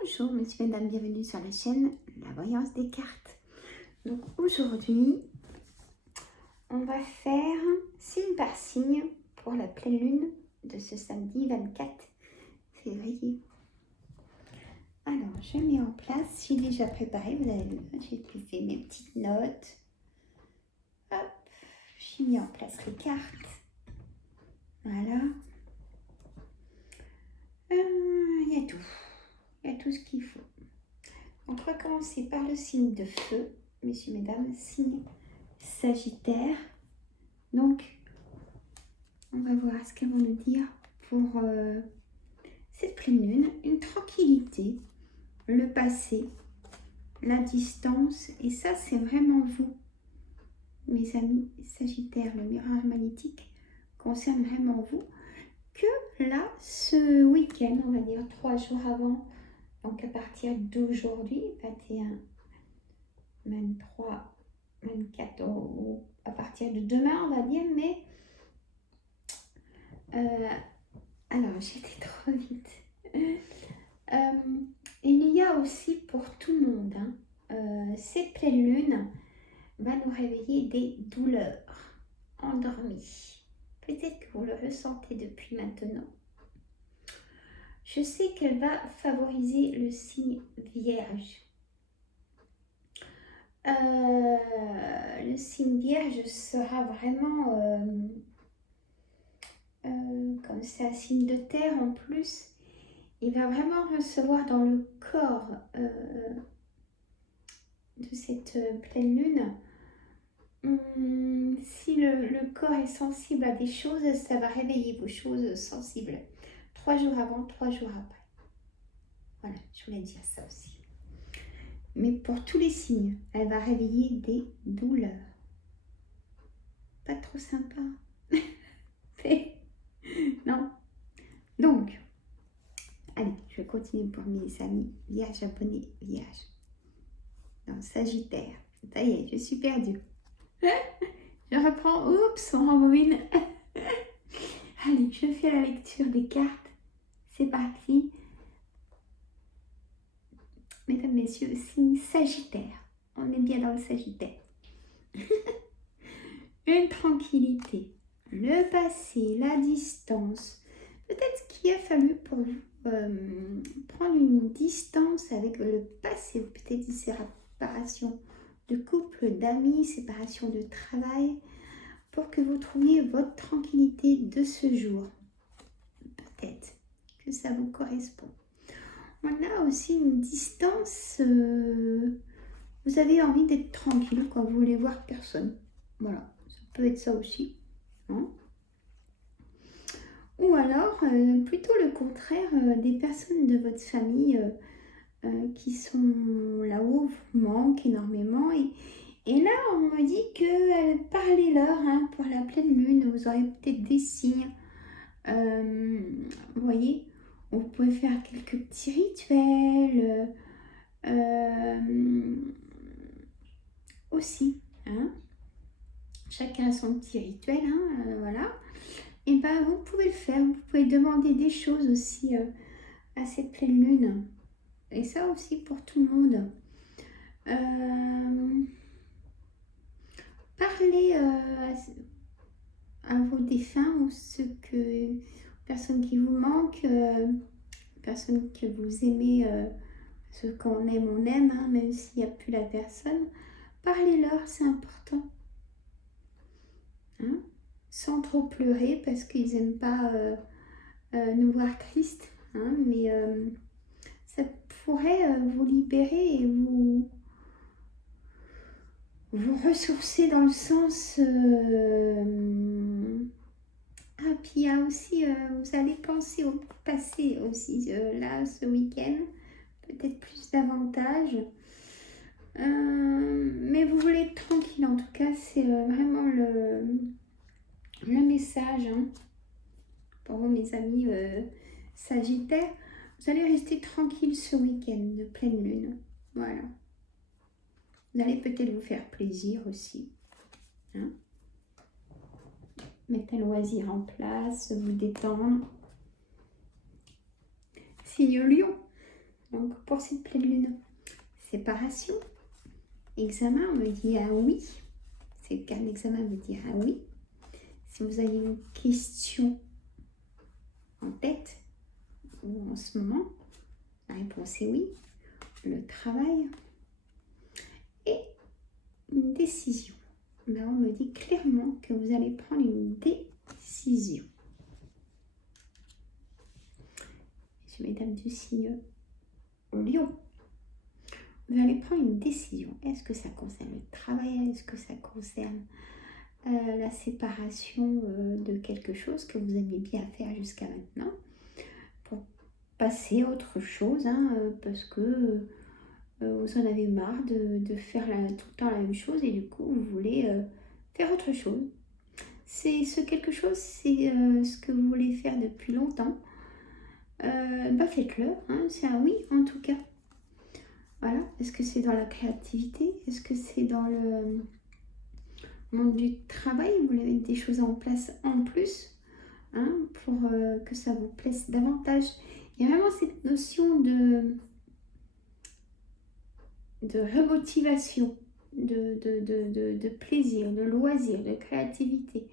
Bonjour, messieurs, mesdames, bienvenue sur la chaîne La Voyance des cartes. Donc aujourd'hui, on va faire signe par signe pour la pleine lune de ce samedi 24 février. Alors, je mets en place, j'ai déjà préparé, vous avez vu, j'ai fait mes petites notes. Hop, j'ai mis en place les cartes. Voilà. Il y a tout. Il y a tout ce qu'il faut. Donc, on va commencer par le signe de feu, messieurs, mesdames, signe Sagittaire. Donc, on va voir ce qu'elles vont nous dire pour cette pleine lune. Une tranquillité, le passé, la distance. Et ça, c'est vraiment vous, mes amis Sagittaires. Le mirage magnétique concerne vraiment vous. Que là, ce week-end, on va dire 3 jours avant, donc à partir d'aujourd'hui, 21, 23, 24, ou à partir de demain, on va dire, mais alors j'étais trop vite. Il y a aussi pour tout le monde, cette pleine lune va nous réveiller des douleurs endormies. Peut-être que vous le ressentez depuis maintenant. Je sais qu'elle va favoriser le signe Vierge. Le signe Vierge sera vraiment, comme c'est un signe de terre en plus, il va vraiment recevoir dans le corps de cette pleine lune. Si le corps est sensible à des choses, ça va réveiller vos choses sensibles. 3 jours avant, 3 jours après. Voilà, je voulais dire ça aussi. Mais pour tous les signes, elle va réveiller des douleurs. Pas trop sympa. Non. Donc, allez, je vais continuer pour mes amis vierges, japonais, vierges. Non, Sagittaire. Ça y est, je suis perdue. Je reprends. Oups, on rembobine. Allez, je fais la lecture des cartes. C'est parti. Mesdames, messieurs, signe Sagittaire. On est bien dans le Sagittaire. Une tranquillité. Le passé, la distance. Peut-être qu'il a fallu pour vous prendre une distance avec le passé. Peut-être une séparation de couple, d'amis, séparation de travail. Pour que vous trouviez votre tranquillité de ce jour. Peut-être que ça vous correspond. On a aussi une distance. Vous avez envie d'être tranquille quand vous voulez voir personne. Voilà, ça peut être ça aussi. Hein? Ou alors, plutôt le contraire, des personnes de votre famille qui sont là-haut, vous manquent énormément. Et là, on me dit que parlez-leur pour la pleine lune. Vous aurez peut-être des signes. Vous voyez, vous pouvez faire quelques petits rituels aussi. Hein. Chacun a son petit rituel. Voilà. Et ben, vous pouvez le faire. Vous pouvez demander des choses aussi à cette pleine lune. Et ça aussi pour tout le monde. Parlez à vos défunts ou personnes qui vous manquent, personnes que vous aimez, ceux qu'on aime, on aime, même s'il n'y a plus la personne. Parlez-leur, c'est important. Hein? Sans trop pleurer parce qu'ils n'aiment pas nous voir tristes. Mais ça pourrait vous libérer et vous ressourcer dans le sens... Ah, puis il y a aussi, vous allez penser au passé aussi, là, ce week-end, peut-être plus davantage. Mais vous voulez être tranquille, en tout cas, c'est vraiment le message pour vous, mes amis Sagittaires. Vous allez rester tranquille ce week-end de pleine lune. Voilà. Vous allez peut-être vous faire plaisir aussi. Mettre un loisir en place, vous détendre. Signe Lion. Donc, pour cette pleine lune, séparation, examen, on me dit un oui. C'est le cas d'examen, me dire un oui. Si vous avez une question en tête ou en ce moment, la réponse est oui. Le travail et une décision. Ben, on me dit clairement que vous allez prendre une décision. Messieurs, mesdames du signe Lion, vous allez prendre une décision. Est-ce que ça concerne le travail? Est-ce que ça concerne la séparation de quelque chose que vous aimiez bien faire jusqu'à maintenant? Pour passer à autre chose, hein, parce que vous en avez marre de faire tout le temps la même chose et du coup vous voulez faire autre chose. C'est ce quelque chose, c'est ce que vous voulez faire depuis longtemps. Bah faites-le, hein, c'est un oui en tout cas. Voilà, est-ce que c'est dans la créativité? Est-ce que c'est dans le monde du travail? Vous voulez mettre des choses en place en plus, hein, pour que ça vous plaise davantage. Il y a vraiment cette notion de remotivation, de plaisir, de loisir, de créativité.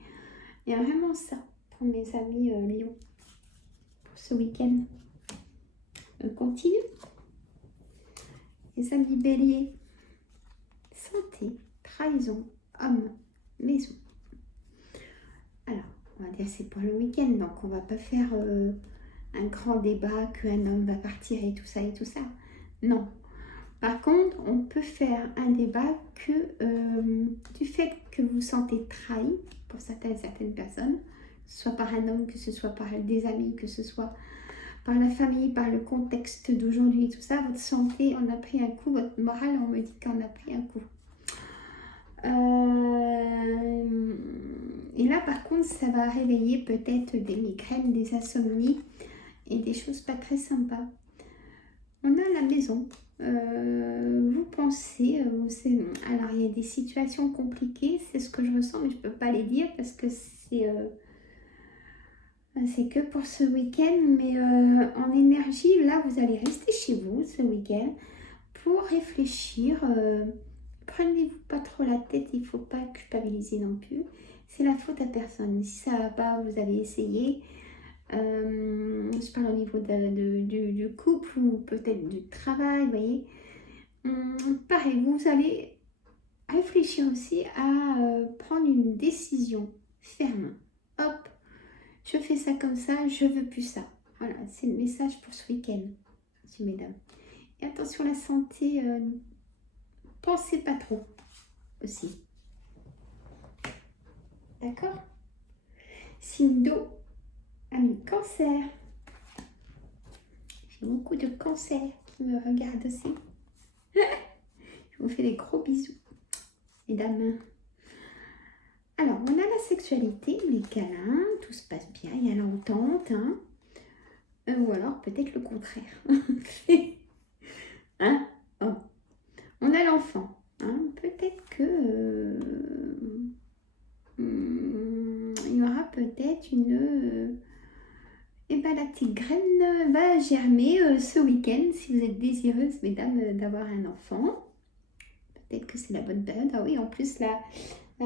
Il y a vraiment ça pour mes amis Lion pour ce week-end. On continue. Les amis Bélier, santé, trahison, homme, maison. Alors, on va dire c'est pour le week-end, donc on va pas faire un grand débat qu'un homme va partir et tout ça et tout ça. Non. Par contre, on peut faire un débat que du fait que vous sentez trahi pour certaines personnes, que ce soit par un homme, que ce soit par des amis, que ce soit par la famille, par le contexte d'aujourd'hui et tout ça, votre santé en a pris un coup, votre morale, on me dit qu'en a pris un coup. Et là, par contre, ça va réveiller peut-être des migraines, des insomnies et des choses pas très sympas. On a la maison. Vous pensez, alors il y a des situations compliquées, c'est ce que je ressens, mais je ne peux pas les dire parce que c'est que pour ce week-end. Mais en énergie, là, vous allez rester chez vous ce week-end pour réfléchir. Prenez-vous pas trop la tête, il ne faut pas culpabiliser non plus. C'est la faute à personne. Si ça ne va pas, vous avez essayé. Je parle au niveau du couple ou peut-être du travail, vous voyez. Pareil, vous allez réfléchir aussi à prendre une décision ferme. Hop, je fais ça comme ça, je veux plus ça. Voilà, c'est le message pour ce week-end, messieurs, mesdames. Et attention la santé, pensez pas trop aussi. D'accord? Signe d'eau, ami cancer. J'ai beaucoup de cancer qui me regardent aussi. Je vous fais des gros bisous, mesdames. Alors, on a la sexualité, les câlins, tout se passe bien, il y a l'entente, hein. Ou alors peut-être le contraire. Hein? Oh. On a l'enfant. Hein. Peut-être que il y aura peut-être une... et ben, la petite graine va germer ce week-end si vous êtes désireuse, mesdames, d'avoir un enfant. Peut-être que c'est la bonne période. Ah oui, en plus, la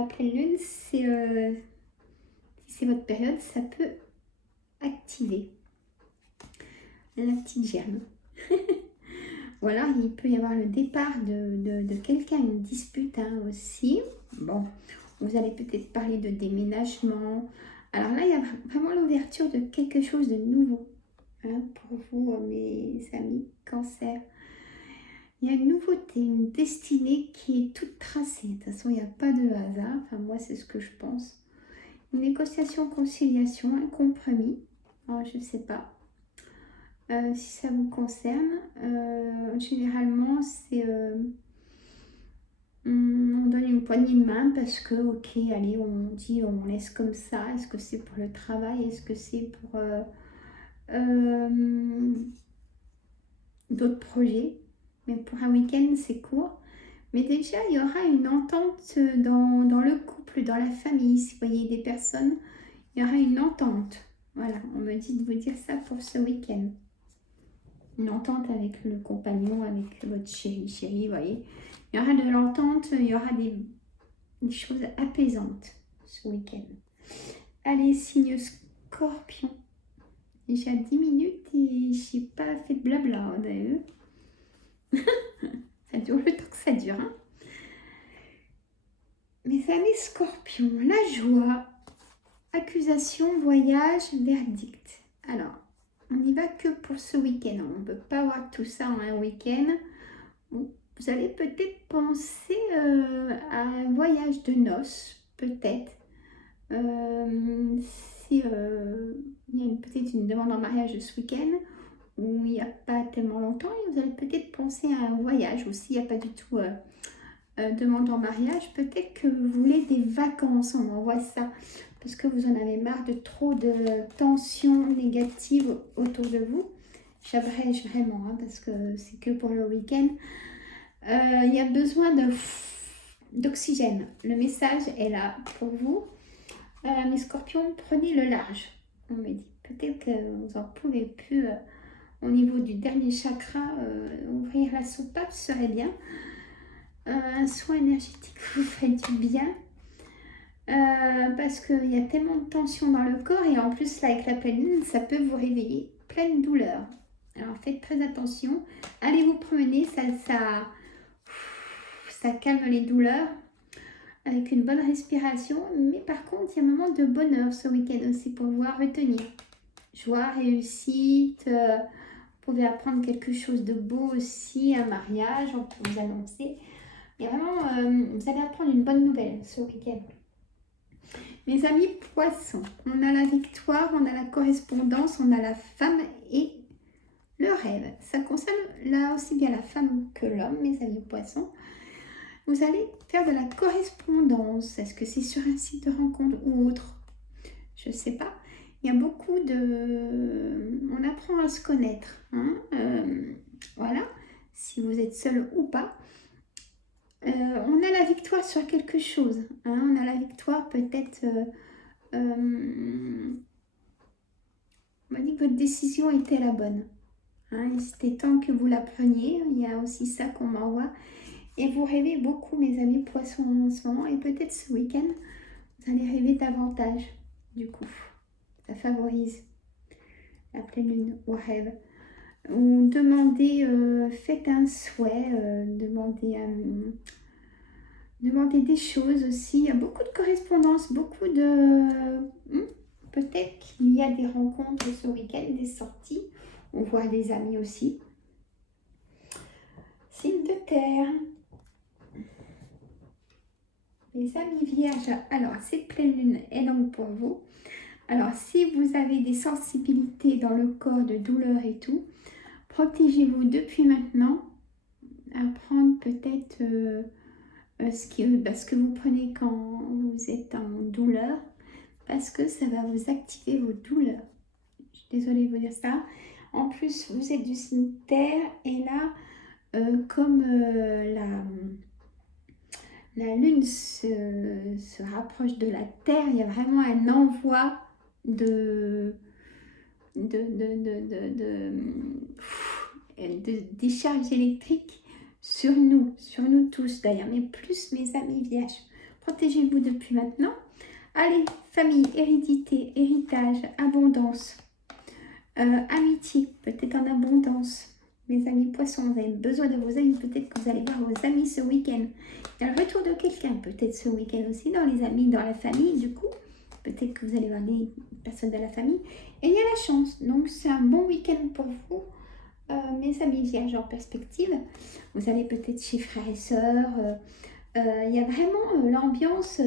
pleine lune, si c'est votre période, ça peut activer la petite germe. Ou alors, il peut y avoir le départ de quelqu'un, une dispute hein, aussi. Bon, vous allez peut-être parler de déménagement. Alors là, il y a vraiment l'ouverture de quelque chose de nouveau hein, pour vous, mes amis cancer. Il y a une nouveauté, une destinée qui est toute tracée. De toute façon, il n'y a pas de hasard. Enfin, moi, c'est ce que je pense. Une négociation, conciliation, un compromis. Alors, je ne sais pas. Si ça vous concerne, généralement, c'est... on donne une poignée de main parce que, ok, allez, on dit, on laisse comme ça. Est-ce que c'est pour le travail? Est-ce que c'est pour d'autres projets? Mais pour un week-end, c'est court. Mais déjà, il y aura une entente dans le couple, dans la famille. Si vous voyez des personnes, il y aura une entente. Voilà, on me dit de vous dire ça pour ce week-end. une entente avec le compagnon, avec votre chéri, vous voyez. Il y aura de l'entente, il y aura des choses apaisantes ce week-end. Allez, signe Scorpion. Déjà 10 minutes et j'ai pas fait de blabla, vous avez vu. Ça dure le temps que ça dure. Hein. Mes amis Scorpions, la joie, accusation, voyage, verdict. Alors, on n'y va que pour ce week-end. On ne peut pas avoir tout ça en un week-end. Bon, vous allez peut-être penser à un voyage de noces, peut-être. Si il y a peut-être une demande en mariage ce week-end, où il n'y a pas tellement longtemps, et vous allez peut-être penser à un voyage aussi, il n'y a pas du tout demande en mariage, peut-être que vous voulez des vacances, on envoie ça, parce que vous en avez marre de trop de tensions négatives autour de vous. J'abrège vraiment, hein, parce que c'est que pour le week-end. Il y a besoin d'oxygène. Le message est là pour vous. Mes scorpions, prenez le large. On me dit, peut-être que vous n'en pouvez plus au niveau du dernier chakra, ouvrir la soupape serait bien. Un soin énergétique vous fait du bien. Parce qu'il y a tellement de tension dans le corps et en plus là avec la pleine lune, ça peut vous réveiller pleine douleur. Alors faites très attention. Allez vous promener, ça calme les douleurs avec une bonne respiration. Mais par contre, il y a un moment de bonheur ce week-end aussi pour pouvoir retenir. Joie, réussite, vous pouvez apprendre quelque chose de beau aussi, un mariage, on peut vous annoncer. Et vraiment, vous allez apprendre une bonne nouvelle ce week-end. Mes amis poissons, on a la victoire, on a la correspondance, on a la femme et le rêve. Ça concerne là aussi bien la femme que l'homme, mes amis poissons. Vous allez faire de la correspondance. Est-ce que c'est sur un site de rencontre ou autre? Je ne sais pas. Il y a beaucoup de... On apprend à se connaître. Hein, voilà. Si vous êtes seul ou pas. On a la victoire sur quelque chose. Hein, on a la victoire peut-être... on m'a dit que votre décision était la bonne. Hein, c'était temps que vous la preniez. Il y a aussi ça qu'on m'envoie. Et vous rêvez beaucoup, mes amis poissons, en ce moment. Et peut-être ce week-end, vous allez rêver davantage. Du coup, ça favorise la pleine lune au rêve. Ou demandez, faites un souhait, demandez des choses aussi. Il y a beaucoup de correspondance, beaucoup de... peut-être qu'il y a des rencontres ce week-end, des sorties. On voit des amis aussi. Signe de terre. Les amis vierges, alors cette pleine lune est donc pour vous. Alors si vous avez des sensibilités dans le corps de douleur et tout, protégez-vous depuis maintenant. Apprendre peut-être ce que vous prenez quand vous êtes en douleur, parce que ça va vous activer vos douleurs. Je suis désolée de vous dire ça. En plus, vous êtes du signe terre et là, comme la lune se rapproche de la terre, il y a vraiment un envoi de décharge électrique sur nous tous d'ailleurs, mais plus mes amis vierges. Protégez-vous depuis maintenant. Allez, famille, hérédité, héritage, abondance, amitié, peut-être en abondance. Mes amis poissons, vous avez besoin de vos amis, peut-être que vous allez voir vos amis ce week-end. Il y a le retour de quelqu'un, peut-être ce week-end aussi, dans les amis, dans la famille, du coup. Peut-être que vous allez voir des personnes de la famille. Et il y a la chance, donc c'est un bon week-end pour vous, mes amis vierges en perspective. Vous allez peut-être chez frères et sœurs. Il y a vraiment l'ambiance...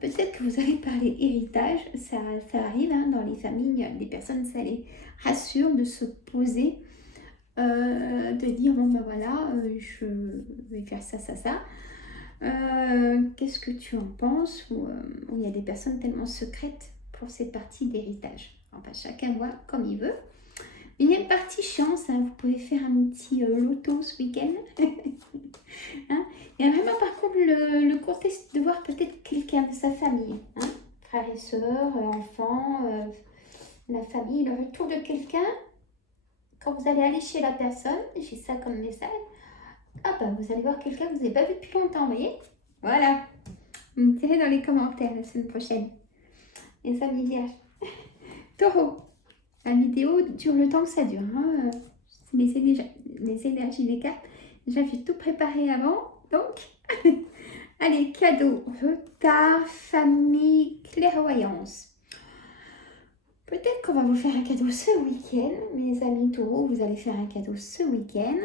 peut-être que vous allez parler héritage, ça arrive hein, dans les familles, des personnes, ça les rassure de se poser, de dire bon ben voilà, je vais faire ça. Qu'est-ce que tu en penses? Ou il y a des personnes tellement secrètes pour cette partie d'héritage. Enfin, chacun voit comme il veut. Il y a une partie chance, hein, vous pouvez faire un petit loto ce week-end. Hein, il y a vraiment par contre le contexte de voir peut-être quelqu'un de sa famille. Hein, frères et sœurs, enfants, la famille, le retour de quelqu'un quand vous allez aller chez la personne, j'ai ça comme message, ah bah vous allez voir quelqu'un que vous n'avez pas vu depuis longtemps, vous voyez? Voilà. Vous me direz dans les commentaires la semaine prochaine. Les amis vierges. Taureau. La vidéo dure le temps que ça dure. Hein. Les énergies des cartes. Déjà, j'ai tout préparé avant. Donc, allez, cadeau. Retard, famille, clairvoyance. Peut-être qu'on va vous faire un cadeau ce week-end. Mes amis taureaux, vous allez faire un cadeau ce week-end.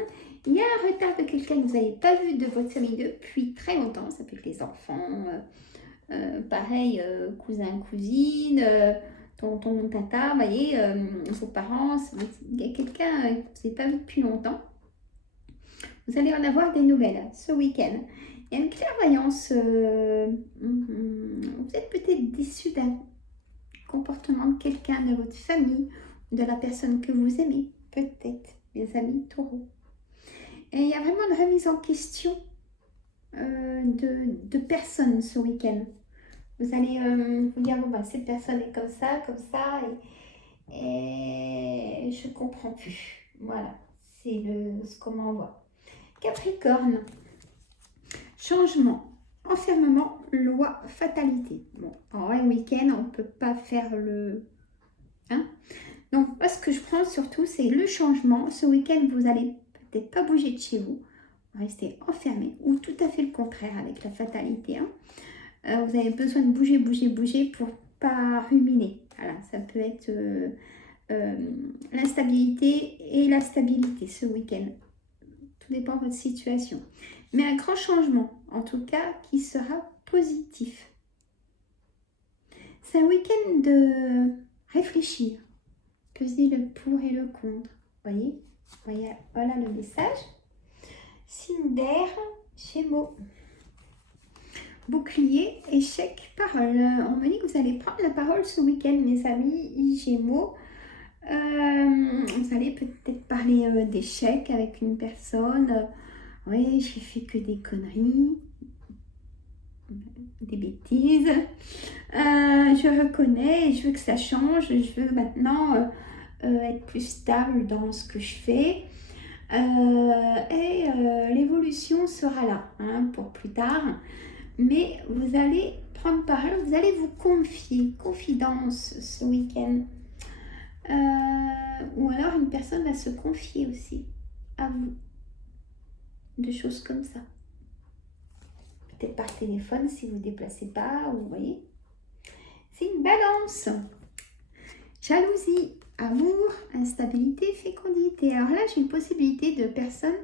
Il y a un retard de quelqu'un que vous n'avez pas vu de votre famille depuis très longtemps. Ça peut être les enfants, pareil, cousin, cousine, tonton, tata, vous voyez, vos parents. Il y a quelqu'un que vous n'avez pas vu depuis longtemps. Vous allez en avoir des nouvelles ce week-end. Il y a une clairvoyance. Vous êtes peut-être déçu d'un comportement de quelqu'un de votre famille, de la personne que vous aimez. Peut-être, mes amis taureaux. Et il y a vraiment une remise en question de personnes ce week-end. Vous allez vous dire, bon, bah, cette personne est comme ça, et je ne comprends plus. Voilà, c'est ce qu'on m'envoie. Capricorne, changement, enfermement, loi, fatalité. Bon, en un week-end, on ne peut pas faire le... Hein. Donc, moi, ce que je prends surtout, c'est le changement. Ce week-end, vous n'allez peut-être pas bouger de chez vous, rester enfermé, ou tout à fait le contraire avec la fatalité. Hein. Vous avez besoin de bouger pour pas ruminer. Voilà, ça peut être l'instabilité et la stabilité ce week-end. Tout dépend de votre situation. Mais un grand changement, en tout cas, qui sera positif. C'est un week-end de réfléchir. Peser le pour et le contre. Voyez, voilà le message. Signe d'air, Gémeaux. Bouclier, échec, parole. On me dit que vous allez prendre la parole ce week-end, mes amis Gémeaux. Vous allez peut-être parler d'échec avec une personne. Oui, j'ai fait que des conneries, des bêtises. Je reconnais et je veux que ça change. Je veux maintenant être plus stable dans ce que je fais. L'évolution sera là hein, pour plus tard. Mais vous allez prendre parole, vous allez vous confier, confidence ce week-end. Ou alors une personne va se confier aussi à vous. De choses comme ça. Peut-être par téléphone si vous ne déplacez pas, ou vous voyez. C'est une balance. Jalousie, amour, instabilité, fécondité. Alors là, j'ai une possibilité de personnes,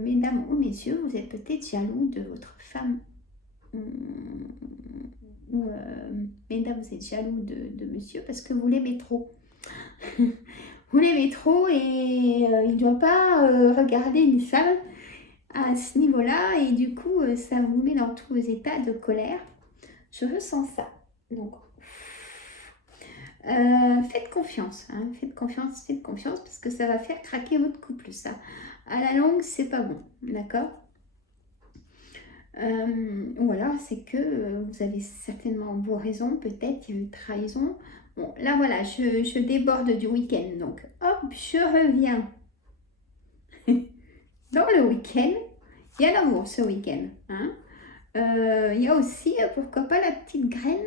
mesdames ou messieurs, vous êtes peut-être jaloux de votre femme. Ou mesdames, vous êtes jaloux de monsieur parce que vous l'aimez trop. Vous l'aimez trop et il ne doit pas regarder une femme à ce niveau-là et du coup ça vous met dans tous vos états de colère. Je ressens ça. Donc faites confiance, hein, faites confiance parce que ça va faire craquer votre couple ça. À la longue c'est pas bon, d'accord. Ou alors c'est que vous avez certainement vos raisons, peut-être il y a eu trahison. Bon là voilà, je déborde du week-end donc hop je reviens. Dans le week-end, il y a l'amour ce week-end. Hein. Il y a aussi, pourquoi pas, la petite graine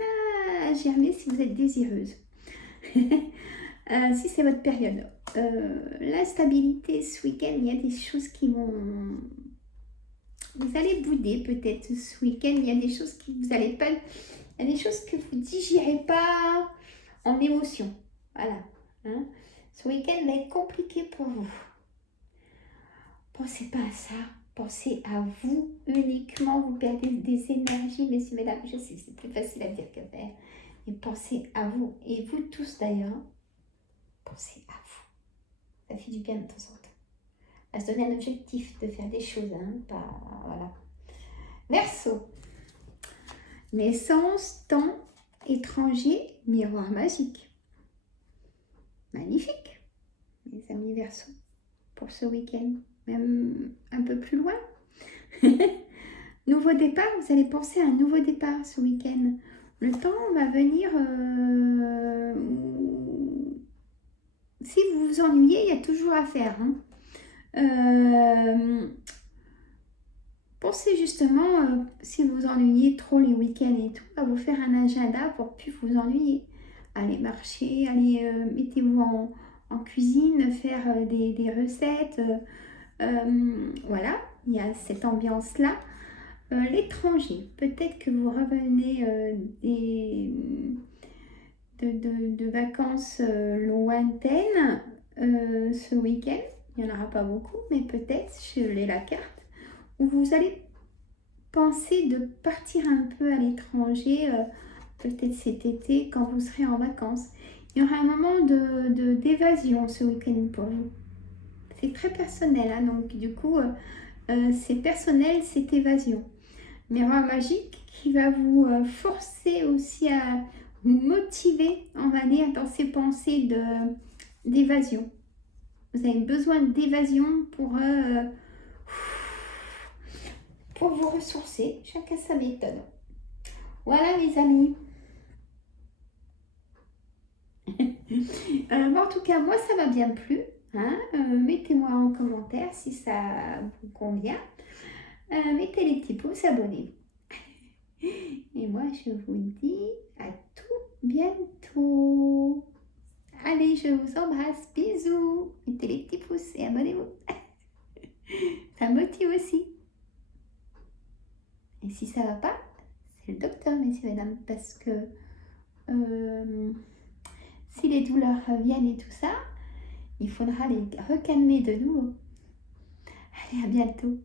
à germer si vous êtes désireuse. Si c'est votre période. L'instabilité ce week-end, il y a des choses qui vont... Vous allez bouder peut-être ce week-end. Il y a des choses qui vous allez pas... Il y a des choses que vous digérez pas en émotion. Voilà. Hein. Ce week-end va être compliqué pour vous. Pensez pas à ça, pensez à vous uniquement, vous perdez des énergies, messieurs, mesdames, je sais, c'est plus facile à dire qu'à faire, mais pensez à vous, et vous tous d'ailleurs, pensez à vous, ça fait du bien de temps en temps, à se donner un objectif de faire des choses, hein, pas, voilà. Verseau, naissance, temps, étranger, miroir magique, magnifique, mes amis Verseau, pour ce week-end. Même un peu plus loin. Nouveau départ, vous allez penser à un nouveau départ ce week-end. Le temps va venir, si vous vous ennuyez, il y a toujours à faire. Hein. Pensez justement, si vous vous ennuyez trop les week-ends et tout, à vous faire un agenda pour plus vous ennuyer. Allez marcher, allez, mettez-vous en cuisine, faire des recettes. Voilà, il y a cette ambiance-là. L'étranger, peut-être que vous revenez de vacances lointaines ce week-end. Il n'y en aura pas beaucoup, mais peut-être, je l'ai la carte, où vous allez penser de partir un peu à l'étranger, peut-être cet été quand vous serez en vacances. Il y aura un moment d'évasion ce week-end pour vous. C'est très personnel, hein, donc du coup, c'est personnel, cette évasion. Miroir magique qui va vous forcer aussi à vous motiver, on va dire, dans ces pensées d'évasion. Vous avez besoin d'évasion pour vous ressourcer. Chacun sa méthode. Voilà les amis. Bon, en tout cas, moi ça m'a bien plu. Hein. Mettez-moi en commentaire si ça vous convient. Mettez les petits pouces, abonnez-vous. Et moi, je vous dis à tout bientôt. Allez, je vous embrasse. Bisous. Mettez les petits pouces et abonnez-vous. Ça motive aussi. Et si ça va pas, c'est le docteur, messieurs et mesdames, parce que si les douleurs reviennent et tout ça, il faudra les recalmer de nouveau. Allez, à bientôt.